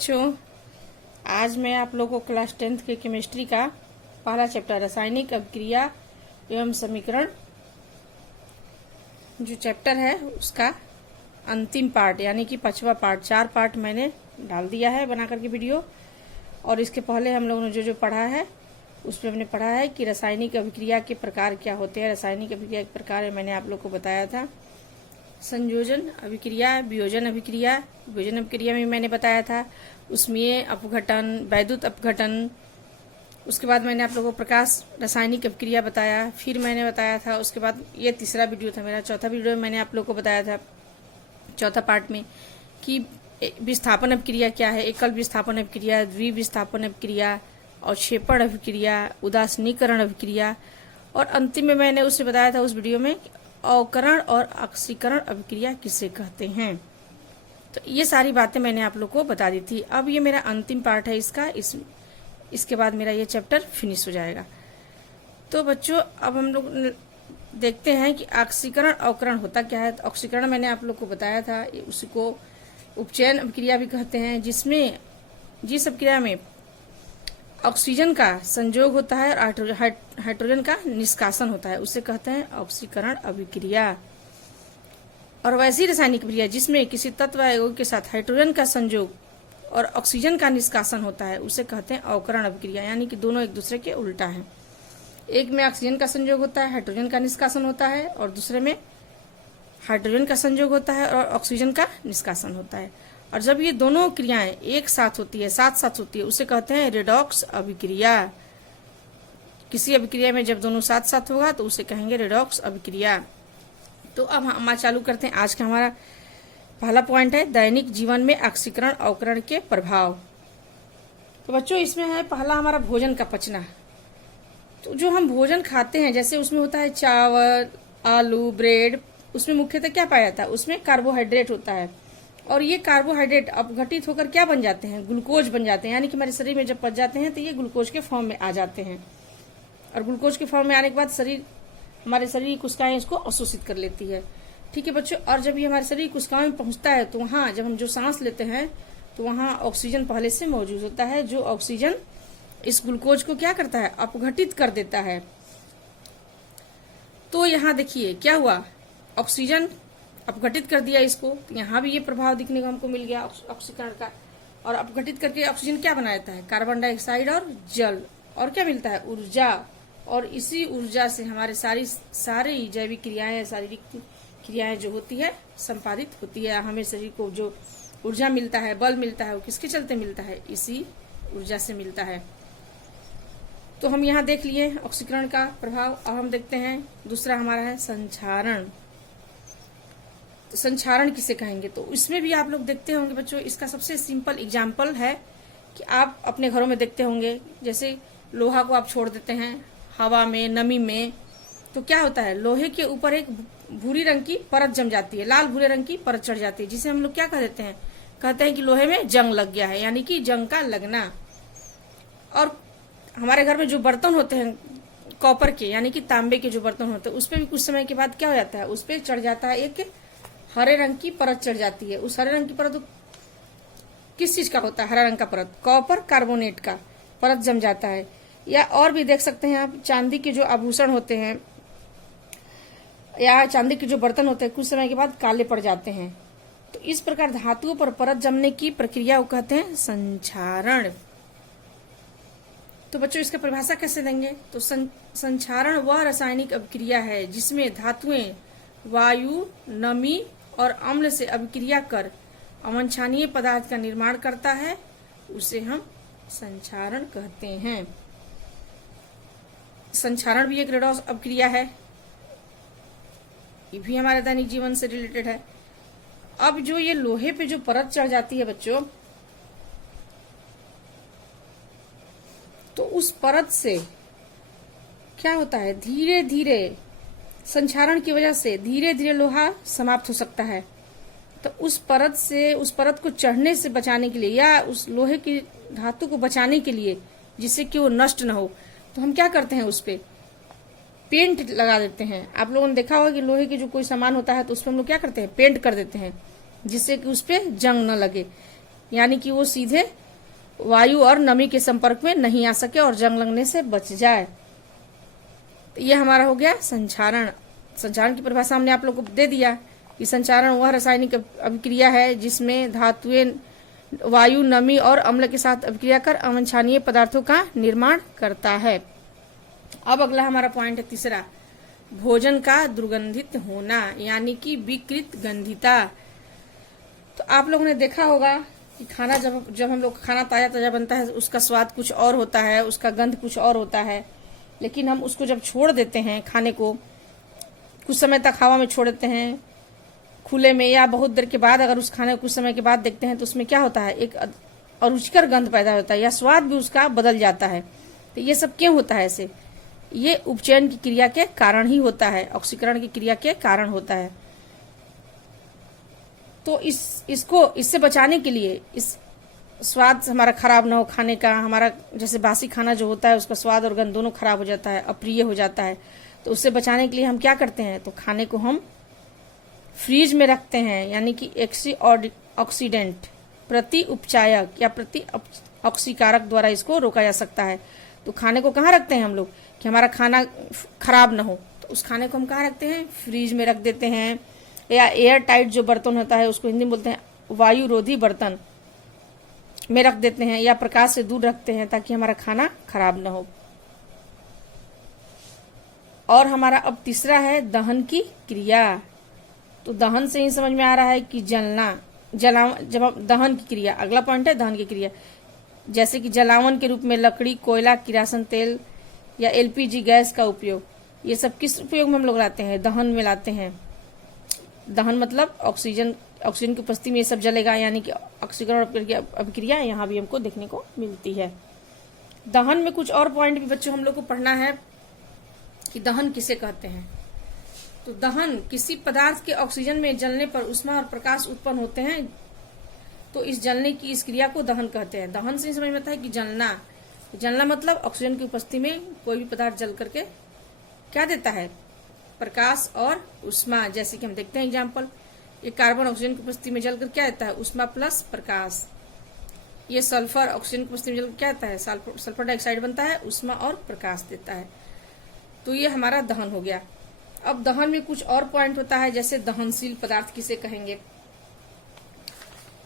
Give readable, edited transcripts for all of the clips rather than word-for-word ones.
बच्चों, आज मैं आप लोगों को क्लास 10th के केमिस्ट्री का पहला चैप्टर रासायनिक अभिक्रिया एवं समीकरण जो चैप्टर है उसका अंतिम पार्ट यानी कि 5वां पार्ट, 4 पार्ट मैंने डाल दिया है बना करके वीडियो। और इसके पहले हम लोगों ने जो पढ़ा है उसमें हमने पढ़ा है कि रासायनिक अभिक्रिया के प्रकार क्या होते हैं। रासायनिक अभिक्रिया के प्रकार मैंने आप लोग को बताया था संयोजन अभिक्रिया, वियोजन अभिक्रिया। वियोजन अभिक्रिया में मैंने बताया था उसमें अपघटन, वैद्युत अपघटन। उसके बाद मैंने आप लोगों को प्रकाश रासायनिक अभिक्रिया बताया। फिर मैंने बताया था उसके बाद ये तीसरा वीडियो था मेरा। चौथा वीडियो में मैंने आप लोग को बताया था चौथा पार्ट में कि विस्थापन अभिक्रिया क्या है, एकल विस्थापन अभिक्रिया, द्विविस्थापन अभिक्रिया और क्षेपण अभिक्रिया, उदासीनीकरण अभिक्रिया। और अंतिम में मैंने उससे बताया था उस वीडियो में अवकरण और ऑक्सीकरण अभिक्रिया किसे कहते हैं। तो ये सारी बातें मैंने आप लोग को बता दी थी। अब ये मेरा अंतिम पार्ट है इसके बाद मेरा ये चैप्टर फिनिश हो जाएगा। तो बच्चों अब हम लोग देखते हैं कि ऑक्सीकरण अवकरण होता क्या है। तो ऑक्सीकरण मैंने आप लोग को बताया था, उसी को उपचयन अभिक्रिया भी कहते हैं, जिसमें जिस अभिक्रिया में ऑक्सीजन का संयोग होता है और हाइड्रोजन का निष्कासन होता है उसे कहते हैं ऑक्सीकरण अभिक्रिया। और वैसी रासायनिक अभिक्रिया जिसमें किसी तत्व यौगिक के साथ हाइड्रोजन का संयोग और ऑक्सीजन का निष्कासन होता है उसे कहते हैं अवकरण अभिक्रिया, यानी कि दोनों एक दूसरे के उल्टा है। एक में ऑक्सीजन का संयोग होता है, हाइड्रोजन का निष्कासन होता है, और दूसरे में हाइड्रोजन का संयोग होता है और ऑक्सीजन का निष्कासन होता है। और जब ये दोनों क्रियाएं एक साथ होती है, साथ साथ होती है, उसे कहते हैं रेडॉक्स अभिक्रिया। किसी अभिक्रिया में जब दोनों साथ साथ होगा तो उसे कहेंगे रेडॉक्स अभिक्रिया। तो अब हम चालू करते हैं। आज का हमारा पहला पॉइंट है दैनिक जीवन में ऑक्सीकरण अवकरण के प्रभाव। तो बच्चों इसमें है पहला हमारा भोजन का पचना। तो जो हम भोजन खाते हैं जैसे उसमें होता है चावल, आलू, ब्रेड, उसमें मुख्यतः क्या पाया जाता है, उसमें कार्बोहाइड्रेट होता है। और ये कार्बोहाइड्रेट अपघटित होकर क्या बन जाते हैं, ग्लूकोज बन जाते हैं, यानी कि हमारे शरीर में जब पच जाते हैं तो ये ग्लूकोज के फॉर्म में आ जाते हैं। और ग्लूकोज के फॉर्म में आने के बाद हमारे शरीर की कोशिकाएं इसको अवशोषित कर लेती है। ठीक है बच्चों। और जब ये हमारे शरीर की कोशिकाओं में पहुंचता है तो वहां जब हम जो सांस लेते हैं तो वहां ऑक्सीजन पहले से मौजूद होता है, जो ऑक्सीजन इस ग्लूकोज को क्या करता है, अपघटित कर देता है। तो यहाँ देखिए क्या हुआ, ऑक्सीजन अपघटित कर दिया इसको, तो यहाँ भी ये प्रभाव दिखने को हमको मिल गया ऑक्सीकरण का। और अपघटित करके ऑक्सीजन क्या बना देता है, कार्बन डाइऑक्साइड और जल, और क्या मिलता है, ऊर्जा। और इसी ऊर्जा से हमारे सारी जैविक क्रियाएं, शारीरिक क्रियाएं जो होती है संपादित होती है। हमें शरीर को जो ऊर्जा मिलता है, बल मिलता है, वो किसके चलते मिलता है, इसी ऊर्जा से मिलता है। तो हम यहाँ देख लिए ऑक्सीकरण का प्रभाव। अब हम देखते हैं दूसरा हमारा है संक्षारण। तो संक्षारण किसे कहेंगे, तो इसमें भी आप लोग देखते होंगे बच्चों, इसका सबसे सिंपल एग्जाम्पल है कि आप अपने घरों में देखते होंगे, जैसे लोहा को आप छोड़ देते हैं हवा में, नमी में, तो क्या होता है, लोहे के ऊपर एक भूरी रंग की परत जम जाती है, लाल भूरे रंग की परत चढ़ जाती है, जिसे हम लोग क्या कह देते हैं, कहते हैं कि लोहे में जंग लग गया है, यानी कि जंग का लगना। और हमारे घर में जो बर्तन होते हैं कॉपर के यानी कि तांबे के जो बर्तन होते हैं उस पर भी कुछ समय के बाद क्या हो जाता है, उस पर चढ़ जाता है एक हरे रंग की परत चढ़ जाती है। उस हरे रंग की परत किस चीज का होता है, हरा रंग का परत, कॉपर कार्बोनेट का परत जम जाता है। या और भी देख सकते हैं आप, चांदी के जो आभूषण होते हैं या चांदी के जो बर्तन होते हैं कुछ समय के बाद काले पड़ जाते हैं। तो इस प्रकार धातुओं पर परत जमने की प्रक्रिया को कहते हैं संक्षारण। तो बच्चों इसका परिभाषा कैसे देंगे, तो संक्षारण वह रासायनिक अभिक्रिया है जिसमें धातुएं वायु, नमी और अम्ल से अभिक्रिया कर अवांछनीय पदार्थ का निर्माण करता है, उसे हम संक्षारण कहते हैं। संक्षारण भी एक रेडॉक्स अभिक्रिया है, ये भी हमारे दैनिक जीवन से रिलेटेड है। अब जो ये लोहे पे जो परत चढ़ जाती है बच्चों, तो उस परत से क्या होता है, धीरे धीरे संक्षारण की वजह से धीरे धीरे लोहा समाप्त हो सकता है। तो उस परत को चढ़ने से बचाने के लिए या उस लोहे की धातु को बचाने के लिए, जिससे कि वो नष्ट न हो, तो हम क्या करते हैं, उस पे पेंट लगा देते हैं। आप लोगों ने देखा होगा कि लोहे की जो कोई सामान होता है तो उस पर हम लोग क्या करते हैं, पेंट कर देते हैं, जिससे कि उस पे जंग न लगे। यानी कि वो सीधे वायु और नमी के संपर्क में नहीं आ सके और जंग लगने से बच जाए। तो ये हमारा हो गया संचारण। संचारण की परिभाषा हमने आप लोग को दे दिया कि संचारण वह रासायनिक अभिक्रिया है जिसमें धातुएं वायु, नमी और अम्ल के साथ अभिक्रिया कर अवांछनीय पदार्थों का निर्माण करता है। अब अगला हमारा पॉइंट है तीसरा, भोजन का दुर्गंधित होना यानी कि विकृत गंधिता। तो आप लोगों ने देखा होगा कि खाना जब हम लोग खाना ताजा ताजा बनता है उसका स्वाद कुछ और होता है, उसका गंध कुछ और होता है, लेकिन हम उसको जब छोड़ देते हैं खाने को, कुछ समय तक हवा में छोड़ देते हैं खुले में, या बहुत देर के बाद अगर उस खाने को कुछ समय के बाद देखते हैं तो उसमें क्या होता है, एक अरुचिकर गंध पैदा होता है या स्वाद भी उसका बदल जाता है। तो ये सब क्यों होता है? ऐसे ये उपचयन की क्रिया के कारण ही होता है, ऑक्सीकरण की क्रिया के कारण होता है। तो इससे बचाने के लिए, इस स्वाद हमारा खराब ना हो खाने का, हमारा जैसे बासी खाना जो होता है उसका स्वाद और गंध दोनों खराब हो जाता है, अप्रिय हो जाता है, तो उससे बचाने के लिए हम क्या करते हैं, तो खाने को हम फ्रीज में रखते हैं, यानी कि ऑक्सीडेंट प्रति उपचायक या प्रति ऑक्सीकारक द्वारा इसको रोका जा सकता है। तो खाने को कहाँ रखते हैं हम लोग कि हमारा खाना खराब ना हो, तो उस खाने को हम कहाँ रखते हैं, फ्रीज में रख देते हैं, या एयर टाइट जो बर्तन होता है उसको हिंदी में बोलते हैं वायुरोधी बर्तन में रख देते हैं, या प्रकाश से दूर रखते हैं ताकि हमारा खाना खराब ना हो। और हमारा अब तीसरा है दहन की क्रिया। तो दहन से ही समझ में आ रहा है कि जब दहन की क्रिया, अगला पॉइंट है दहन की क्रिया, जैसे कि जलावन के रूप में लकड़ी, कोयला, किरासन तेल या एलपीजी गैस का उपयोग, ये सब किस उपयोग में हम लोग लाते हैं, दहन में लाते हैं। दहन मतलब ऑक्सीजन की उपस्थिति में ये सब जलेगा, यानी कि ऑक्सीकरण अभिक्रिया यहाँ भी हमको देखने को मिलती है। दहन में कुछ और पॉइंट भी बच्चों हम लोग को पढ़ना है कि दहन किसे कहते हैं। तो दहन किसी पदार्थ के ऑक्सीजन में जलने पर ऊष्मा और प्रकाश उत्पन्न होते हैं, तो इस जलने की इस क्रिया को दहन कहते हैं। दहन से समझ में आता है कि जलना मतलब ऑक्सीजन की उपस्थिति में कोई भी पदार्थ जल करके क्या देता है, प्रकाश और ऊष्मा। जैसे कि हम देखते हैं एग्जाम्पल, ये कार्बन ऑक्सीजन की उपस्थिति में जलकर क्या देता है, ऊष्मा प्लस प्रकाश। ये सल्फर ऑक्सीजन की उपस्थिति में जलकर क्या देता है, सल्फर डाइऑक्साइड बनता है, ऊष्मा और प्रकाश देता है। तो ये हमारा दहन हो गया। अब दहन में कुछ और पॉइंट होता है, जैसे दहनशील पदार्थ किसे कहेंगे।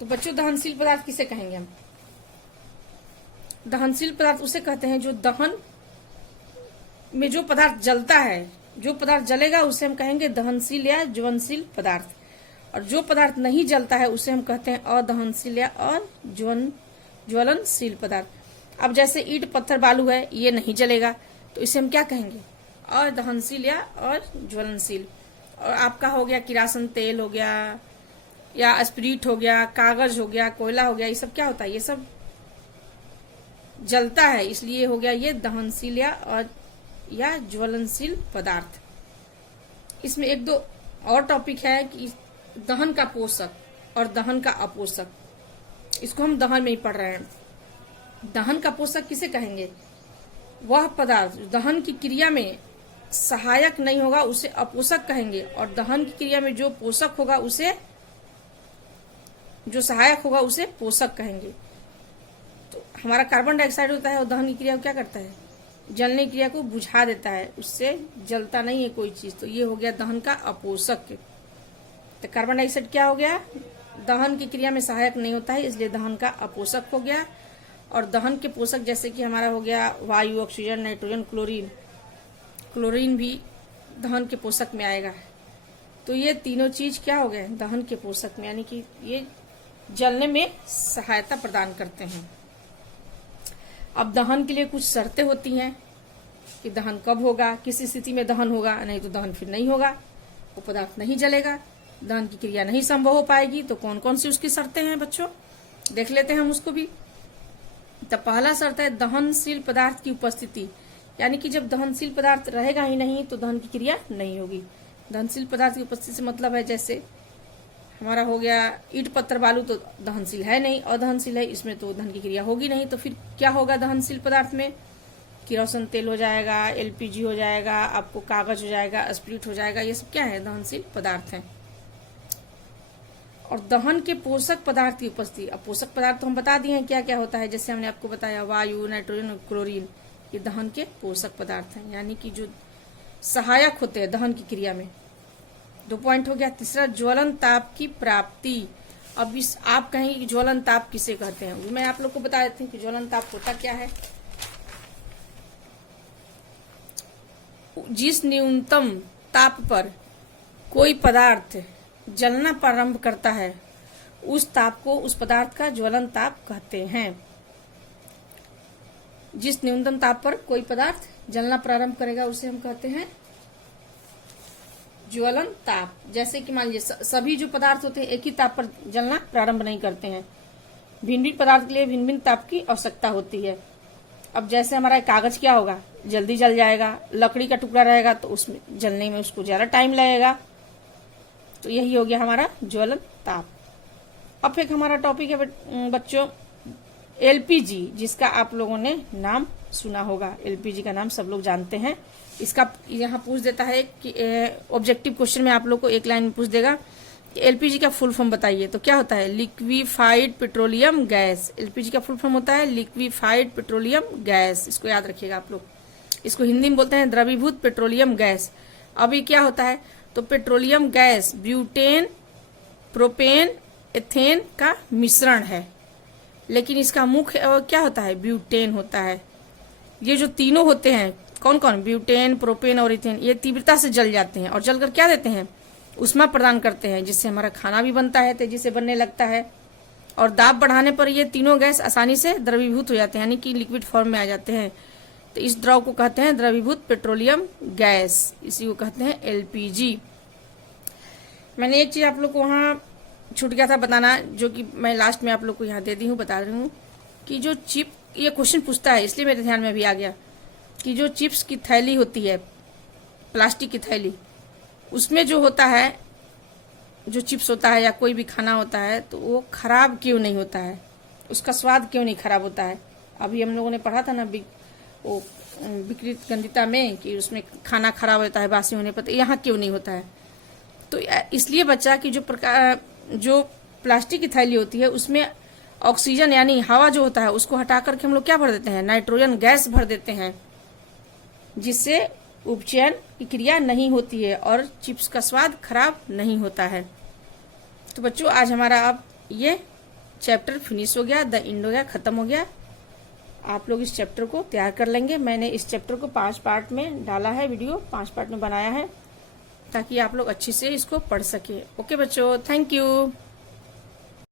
तो बच्चों दहनशील पदार्थ किसे कहेंगे हम, दहनशील पदार्थ उसे कहते हैं जो दहन में जो पदार्थ जलता है, जो पदार्थ जलेगा उसे हम कहेंगे दहनशील या ज्वलनशील पदार्थ, और जो पदार्थ नहीं जलता है उसे हम कहते हैं अदहनशील या ज्वलनशील पदार्थ। अब जैसे ईंट, पत्थर, बालू है, ये नहीं जलेगा तो इसे हम क्या कहेंगे, अदहनशील या ज्वलनशील। और आपका हो गया किरासन तेल हो गया, या स्पिरिट हो गया, कागज हो गया, कोयला हो गया, ये सब क्या होता है, ये सब जलता है, इसलिए हो गया ये दहनशील या ज्वलनशील पदार्थ। इसमें एक दो और टॉपिक है कि दहन का पोषक और दहन का अपोषक, इसको हम दहन में ही पढ़ रहे हैं। दहन का पोषक किसे कहेंगे, वह पदार्थ दहन की क्रिया में सहायक नहीं होगा उसे अपोषक कहेंगे, और दहन की क्रिया में जो पोषक होगा उसे, जो सहायक होगा उसे पोषक कहेंगे। तो हमारा कार्बन डाइऑक्साइड होता है और दहन की क्रिया क्या करता है, जलने की क्रिया को बुझा देता है, उससे जलता नहीं है कोई चीज, तो ये हो गया दहन का अपोषक। तो कार्बन डाइऑक्साइड क्या हो गया, दहन की क्रिया में सहायक नहीं होता है, इसलिए दहन का अपोषक हो गया। और दहन के पोषक जैसे कि हमारा हो गया वायु, ऑक्सीजन, नाइट्रोजन, क्लोरीन भी दहन के पोषक में आएगा। तो ये तीनों चीज क्या हो गए, दहन के पोषक में, यानी कि ये जलने में सहायता प्रदान करते हैं। अब दहन के लिए कुछ शर्तें होती हैं कि दहन कब होगा, किस स्थिति में दहन होगा, नहीं तो दहन फिर नहीं होगा, वो पदार्थ नहीं जलेगा, दहन की क्रिया नहीं संभव हो पाएगी। तो कौन कौन सी उसकी शर्तें हैं बच्चों, देख लेते हैं हम उसको भी। तो पहला शर्त है दहनशील पदार्थ की उपस्थिति, यानी कि जब दहनशील पदार्थ रहेगा ही नहीं तो दहन की क्रिया नहीं होगी। दहनशील पदार्थ की उपस्थिति से मतलब है जैसे हमारा हो गया ईंट, पत्थर, बालू, तो दहनशील है नहीं, अदहनशील है, इसमें तो दहन की क्रिया होगी नहीं। तो फिर क्या होगा दहनशील पदार्थ में, किरोसिन तेल हो जाएगा, एलपीजी हो जाएगा, आपको कागज हो जाएगा, स्पिरिट हो जाएगा, ये सब क्या है, दहनशील पदार्थ हैं। और दहन के पोषक पदार्थ की उपस्थिति। अब पोषक पदार्थ तो हम बता दिए हैं क्या क्या होता है, जैसे हमने आपको बताया वायु, नाइट्रोजन और क्लोरीन, ये दहन के पोषक पदार्थ हैं, यानी कि जो सहायक होते हैं दहन की क्रिया में। 2 पॉइंट हो गया। तीसरा, ज्वलन ताप की प्राप्ति। अब इस आप कहेंगे कि ज्वलन ताप किसे कहते हैं, मैं आप लोग को बता देती हूँ कि ज्वलन ताप होता क्या है। जिस न्यूनतम ताप पर कोई पदार्थ जलना प्रारंभ करता है उस ताप को, उस पदार्थ का ज्वलन ताप कहते हैं। जिस न्यूनतम ताप पर कोई पदार्थ जलना प्रारंभ करेगा उसे हम कहते हैं ज्वलन ताप। जैसे कि मान लीजिए सभी जो पदार्थ होते हैं एक ही ताप पर जलना प्रारंभ नहीं करते हैं, भिन्न भिन्न पदार्थ के लिए भिन्न भिन्न ताप की आवश्यकता होती है। अब जैसे हमारा कागज क्या होगा, जल्दी जल जाएगा, लकड़ी का टुकड़ा रहेगा तो उसमें जलने में उसको ज्यादा टाइम लगेगा, तो यही हो गया हमारा ज्वलन ताप। अब फिर हमारा टॉपिक है बच्चों एलपीजी, जिसका आप लोगों ने नाम सुना होगा। एलपीजी का नाम सब लोग जानते हैं। इसका यहाँ पूछ देता है कि ऑब्जेक्टिव क्वेश्चन में आप लोग को एक लाइन में पूछ देगा कि एलपीजी का फुल फॉर्म बताइए, तो क्या होता है, लिक्विफाइड पेट्रोलियम गैस। एलपीजी का फुल फॉर्म होता है लिक्विफाइड पेट्रोलियम गैस, इसको याद रखिएगा आप लोग। इसको हिंदी में बोलते हैं द्रवीभूत पेट्रोलियम गैस। अब ये क्या होता है, तो petroleum gas butane, propane, ethane का मिश्रण है, लेकिन इसका मुख्य क्या होता है, ब्यूटेन होता है। ये जो तीनों होते हैं कौन कौन, ब्यूटेन, प्रोपेन और इथेन, ये तीव्रता से जल जाते हैं और जलकर क्या देते हैं, ऊष्मा प्रदान करते हैं, जिससे हमारा खाना भी बनता है, तेजी से बनने लगता है। और दाब बढ़ाने पर ये तीनों गैस आसानी से द्रवीभूत हो जाते हैं, यानी कि लिक्विड फॉर्म में आ जाते हैं। तो इस द्रव को कहते हैं द्रवीभूत पेट्रोलियम गैस, इसी को कहते हैं एलपीजी। मैंने एक चीज आप लोग को वहाँ छूट गया था बताना, जो कि मैं लास्ट में आप लोग को यहाँ दे दी हूँ, बता रही हूँ कि जो चिप, ये क्वेश्चन पूछता है इसलिए मेरे ध्यान में भी आ गया कि जो चिप्स की थैली होती है, प्लास्टिक की थैली, उसमें जो होता है, जो चिप्स होता है या कोई भी खाना होता है, तो वो खराब क्यों नहीं होता है, उसका स्वाद क्यों नहीं खराब होता है। अभी हम लोगों ने पढ़ा था ना वो विकृत गंधिता में कि उसमें खाना खराब होता है बासी होने पर, तो यहाँ क्यों नहीं होता है। तो इसलिए बच्चा की जो प्लास्टिक की थैली होती है उसमें ऑक्सीजन यानी हवा जो होता है उसको हटा करके हम लोग क्या भर देते हैं, नाइट्रोजन गैस भर देते हैं, जिससे उपचयन की क्रिया नहीं होती है और चिप्स का स्वाद खराब नहीं होता है। तो बच्चों आज हमारा अब ये चैप्टर फिनिश हो गया, द एंड हो गया, खत्म हो गया। आप लोग इस चैप्टर को तैयार कर लेंगे। मैंने इस चैप्टर को 5 पार्ट में डाला है, वीडियो 5 पार्ट में बनाया है, ताकि आप लोग अच्छे से इसको पढ़ सके। ओके बच्चों, थैंक यू।